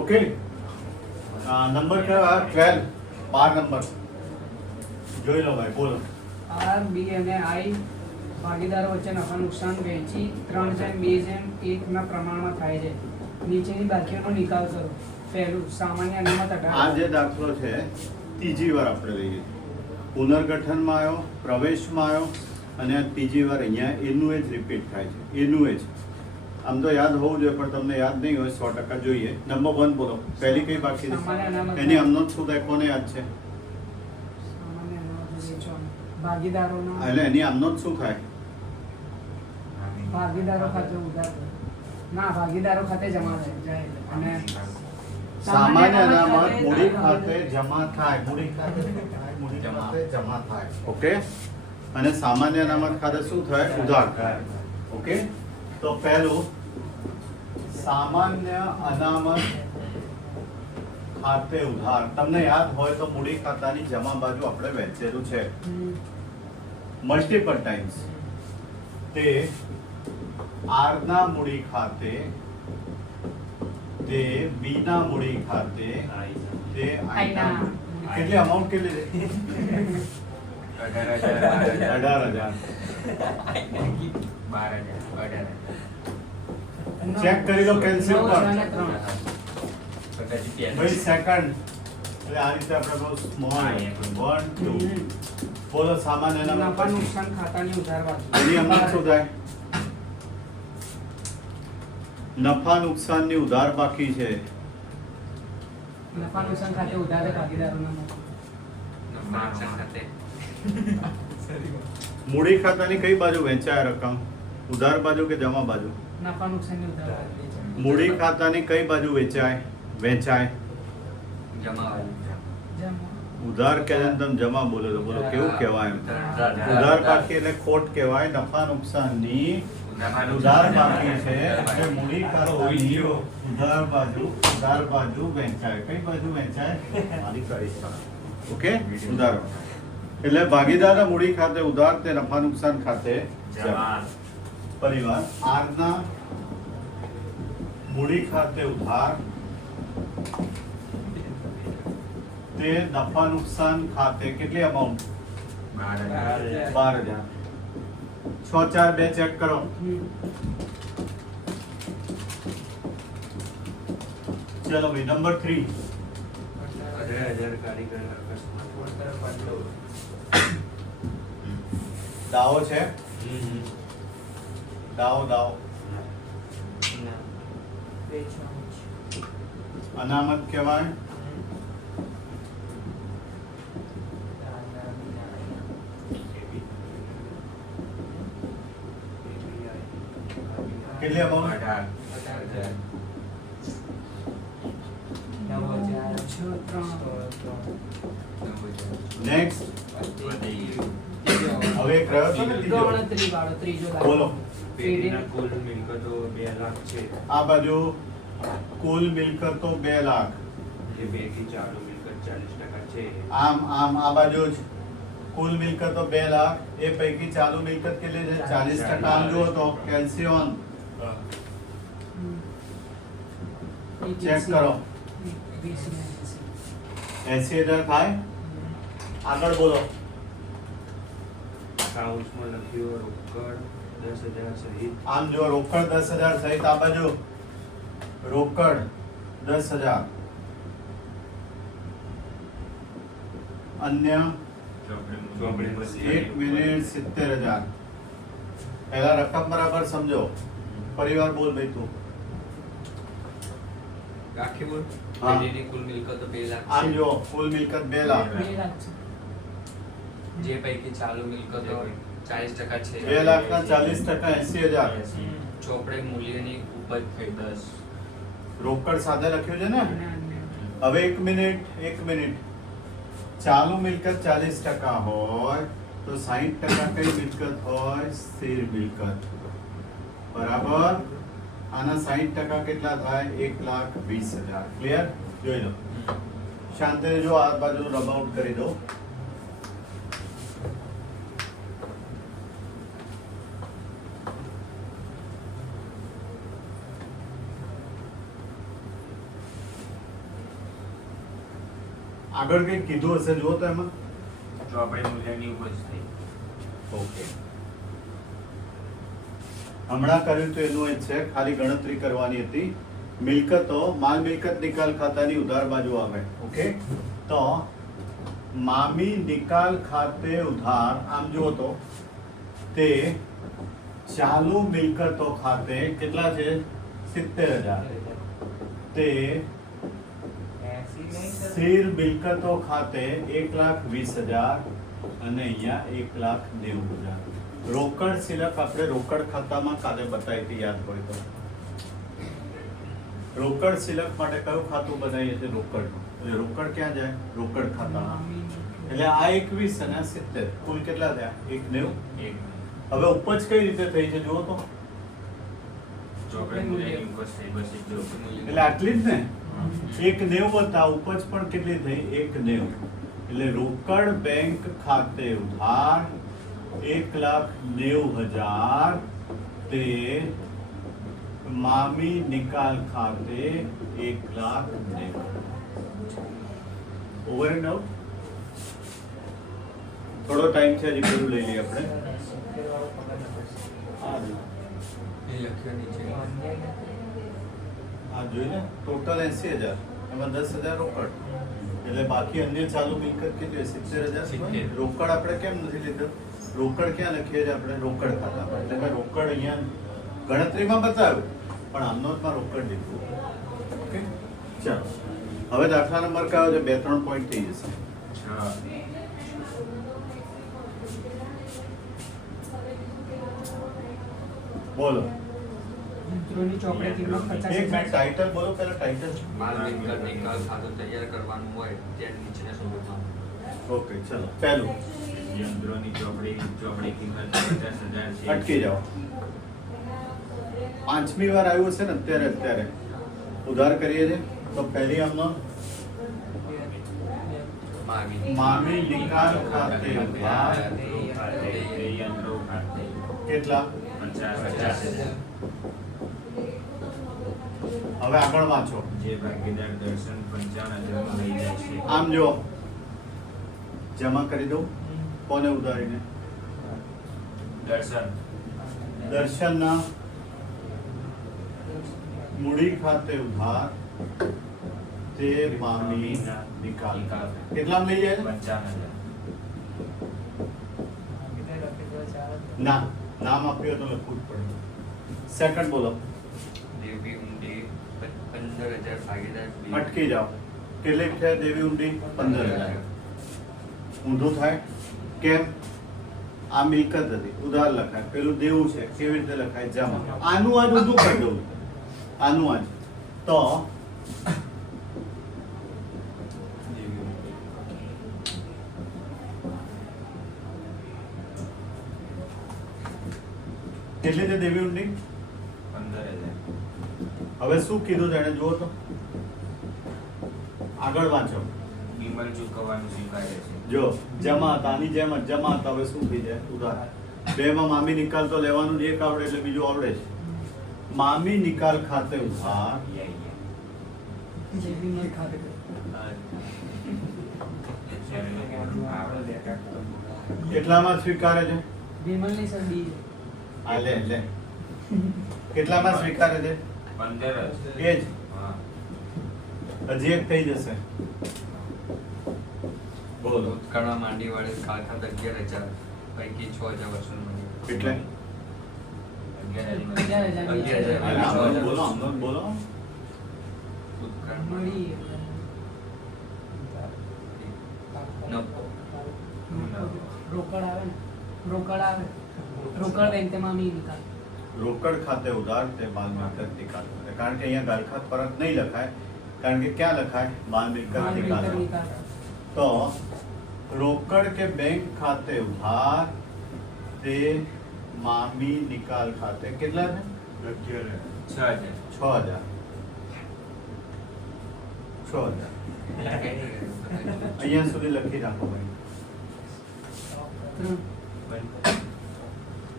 Okay number કયો 12 number જોઈ લો ભાઈ બોલો. આર બી અને આઈ ભાગીદારો વચ્ચે નફા નુકસાન વહેંચી 3:2:1 ના પ્રમાણમાં થાય છે. નીચેની બાકીઓનો નિકાલ કરો. પહેલું સામાન્ય અનામત 18. આ જે દાખલો છે ત્રીજી વાર આપણે લઈએ. પુનર્ગઠનમાં આવ્યો, પ્રવેશમાં આવ્યો અને આ ત્રીજી વાર અહીંયા એનું જ રિપીટ થાય છે. એનું જ આમ તો યાદ હોવું જોઈએ પણ તમને યાદ નહીં હોય 100% જોઈએ. નંબર 1 બોલો. પહેલી કઈ બાકી સામાન્ય છે? અનામત. એની અમનો શું થાય કોને યાદ છે? સામાન્ય અનામત વેચવાનું. ભાગીદારોનો એટલે એની અમનો શું થાય? ભાગીદારો ખાતે ઉધાર ના ભાગીદારો ખાતે જમા જાય અને સામાન્ય અનામત મૂડી ખાતે જમા થાય. મૂડી ખાતે જમા થાય. ઓકે. અને સામાન્ય અનામત ખાતે શું થાય? ઉધાર થાય. ઓકે. તો પહેલું સામાન્ય અનામત ખાતે ઉધાર. તમને યાદ હોય તો મૂડી ખાતાની જમા બાજુ આપણે વહેંચેલું છે મલ્ટિપલ ટાઈમ્સ. તે આર ના મૂડી ખાતે, તે બી ના મૂડી ખાતે, તે આઈ ના કેટલી અમાઉન્ટ કેટલી છે? 18,000. ચેક કરી લો કેલ્સી ઉપર ભાઈ સેકન્ડ. એટલે આ રીતે આપણે બહુ સ્મોલ 1 2 બોલો. સામાન્ય નફા અનામત નુકસાન ખાતાની ઉધાર બાજુ. એની અમલ શું થાય? નફા નુકસાનની ઉધાર બાકી છે. નફા નુકસાન ખાતે ઉધાર ભાગીદારોના મોકલો. મૂડી ખાતાની કઈ બાજુ વહેંચાય રકમ? ઉધાર બાજુ કે જમા બાજુ? નફા નુકસાનની ઉધાર બાજુ. મૂડી ખાતાની કઈ બાજુ વહેંચાય? જમા. ઉધાર કે તમે જમા બોલો તો બોલો કેવું કહેવાય? ઉધાર બાકી એટલે ખોટ કહેવાય. નફા નુકસાનની ઉધાર બાકી છે એટલે મૂડી ખાતાની ઉધાર બાજુ વહેંચાય. કઈ બાજુ વહેંચાય? ઓકે. ઉધાર એટલે ભાગીદારના મૂડી ખાતે ઉધાર, તે નફા નુકસાન ખાતે જમા. પરિવાર આર ના મૂડી ખાતે ઉધાર, તે નફા નુકસાન ખાતે કેટલી અમાઉન્ટ? 12,000. 6 4 2 ચેક કરો. ચલો ભાઈ નંબર 3 દાવો છે. દાવો અનામત કહેવાય. કેટલી અમાઉન્ટ? 18,000. નેક્સ્ટ. હવે એક રહ્યો છે ને ત્રીજો. ગણતરી વાળો ત્રીજો દાખલો. બોલો. પેઢીના કુલ મિલકતો 2 લાખ છે. આ બાજુ કુલ મિલકતો 2 લાખ. જે પૈકી ચાલુ મિલકત 40% છે. આમ આ બાજુ જ કુલ મિલકતો 2 લાખ. એ પૈકી ચાલુ મિલકત કેટલી છે? 40%. આમ જુઓ તો કેલ્સિયમ ચેક કરો. 80,000 થાય. આગળ બોલો. કાઉન્સમાં લખ્યું રોકડ 10,000 સહિત. આમ જો રોકડ 10,000 સહિત આ બાજુ રોકડ 10,000. અન્ય 1 મિનિટ 70,000. પહેલા રકમ બરાબર સમજો. પરિવાર બોલ ભાઈ તું. આખી બોલ. હા. પેઢીની કુલ મિલકતો 2 લાખ આમ છે. જો કુલ મિલકત 2 લાખ. 2 લાખ છે. જે પૈકી ચાલુ મિલકતો 40% છે. 2 લાખના 40% 80,000. ચોપડે મૂલ્યની ઉપજ થઈ 10. રોકડ સાથે લખ્યું છે ને. અને અન્ય. હવે 1 મિનિટ. ચાલુ મિલકત 40% હોય તો 60% કઈ મિલકત હોય? સ્થિર મિલકત. બરાબર. આના 60% કેટલા થાય? 1,20,000. ક્લિયર? જોઈ લો. શાંતિ જો આ બાજુ રબ આઉટ કરી દો. આગળ કંઈક કીધું હશે જુઓ તો એમાં. ચોપડી મૂલ્યની ઉપજ થઈ. ઓકે, હમણાં કર્યું તો એનું જ છે, ખાલી ગણતરી કરવાની હતી. મિલકતો માલ મિલકત નિકાલ ખાતાની ઉધાર બાજુ આવે. ઓકે, તો મામી નિકાલ ખાતે ઉધાર આમ જુઓ તો તે ચાલુ મિલકતો ખાતે કેટલા છે? 70,000. તે સ્થિર મિલકતો ખાતે 1,20,000 અને અહીંયા 1,90,000. રોકડ સિલક આપણે રોકડ ખાતામાં કાલે બતાવી હતી, યાદ હોય તો. રોકડ સિલક માટે કયું ખાતું બનાવીએ છીએ? રોકડનું. એટલે રોકડ ક્યાં જાય? રોકડ ખાતામાં. એટલે આ 21 અને આ 70 કુલ કેટલા થયા? 190. એક હવે ઉપજ કઈ રીતે થઈ છે જુઓ તો. ચોપડી મૂલ્યની ઉપજ થઈ. બસ એટલું. એટલે આટલી જ ને. 190 હતા, ઉપજ પણ કેટલી થઈ? 190. એટલે રોકડ બેંક ખાતે ઉધાર 1,90,000 તે મામી નિકાલ ખાતે 1,90,000. Over and out. થોડો ટાઈમ છે, હજી બધું લઈ લઈએ આપણે. એ લખ્યો નીચે. આ જોઈ ને, ટોટલ 80,000, એમાં 10,000 રોકડ. એટલે બાકી અન્ય ચાલુ મિલકત કેટલી? 70,000. 70. રોકડ આપણે કેમ નથી લીધો? રોકડ ક્યાં લખીએ છીએ આપણે? રોકડ ખાતામાં. એટલે મેં રોકડ અહીંયા ગણતરીમાં બતાવ્યું, પણ આમનોટમાં રોકડ લીધું. ઓકે, ચાલો. હવે દાખલા નંબર કયો છે? 2-3 પોઈન્ટ થઈ જશે. 6 બોલો. મિત્રોની ચોપડી કિંમત 50,000 એક મિનિટ, ટાઇટલ બોલો પહેલા. ટાઇટલ માલ મિલકત નિકાલ ખાતું તૈયાર કરવાનું હોય ત્યાં નીચેના સ્વરૂપમાં. ઓકે, ચલો. પહેલું યંત્રોની ચોપડી કિંમત 50,000 છે. અટકી જાઓ. 5મી વાર આવ્યું છે ને અત્યારે ઉધાર કરીએ છીએ તો પહેલી આમનો મામી નિકાલ ખાતે ઉધાર યંત્રો ખાતે કેટલા? 50,000. હવે આગળ વાંચો. જે ભાગીદાર દર્શન 55,000 માં લઈ જાય છે. આમ જો જમા કરી દઉં. કોને ઉધારીને? દર્શનના મૂડી ખાતે ઉધાર તે મામી નિકાલ. કેટલામાં લઈ જાય? 55,000. ના, નામ આપ્યું તો લખવું જ પડે. સેકન્ડ બોલો. દેવી ઊંડી 15,000 ભાગીદાર બી. અટકી જાઓ. કેટલી છે દેવી ઊંડી? 15,000. ઊંધું થાય કેમ? આ મિલકત હતી, ઉધાર લખાય. પેલું દેવું છે, કેવી રીતે લખાય? જમા. આનું આજ ઊંધું કરી દઉં. આનું આજ તો કેટલી છે દેવી ઊંડી? 15,000. હવે શું કીધું તેને જુઓ તો. આગળ વાંચો. બીમલ ચૂકવવાનું સ્વીકારે છે. જો જમા હતા, આની જેમ જ જમા હતા. હવે શું થઈ જાય? ઉધાર. બેમાં મામી નિકાલ તો લેવાનું જ એક આવડે એટલે બીજું આવડે છે. મામી નિકાલ ખાતે ઉધાર જે વિમલ ખાતે કેટલામાં સ્વીકારે છે? વિમલની સર ડી છે. આ લે લે. કેટલામાં સ્વીકારે છે? 15. એ જ. હા. હજી એક થઈ જશે. બોલો. ભૂતકાળમાં માંડી વાળે કાળખાત 11,000 પૈકી 6,000 વસૂલ મળ્યું. એટલે 11,000. 11,000. આમનો બોલો, આમનો બોલો. ભૂતકાળમાં મળી નફો. રોકડ આવે ને, રોકડ આવે, રોકડ બેંક તેમાં મી નિકાલ. રોકડ ખાતે ઉધાર તે માલ મિલકત નિકાલ. કારણ કે અહીંયા ગાળખાત પરત નહીં લખાય, કારણ કે ક્યાં લખાય? માલ મિલકત માલ નિકાલ. મિલકત નિકાલ. તો રોકડ કે બેંક ખાતે ઉધાર તે મામી નિકાલ ખાતે કેટલા છે? 6,000. 6,000. 6,000 અહીંયા સુધી લખી રાખો ભાઈ. 3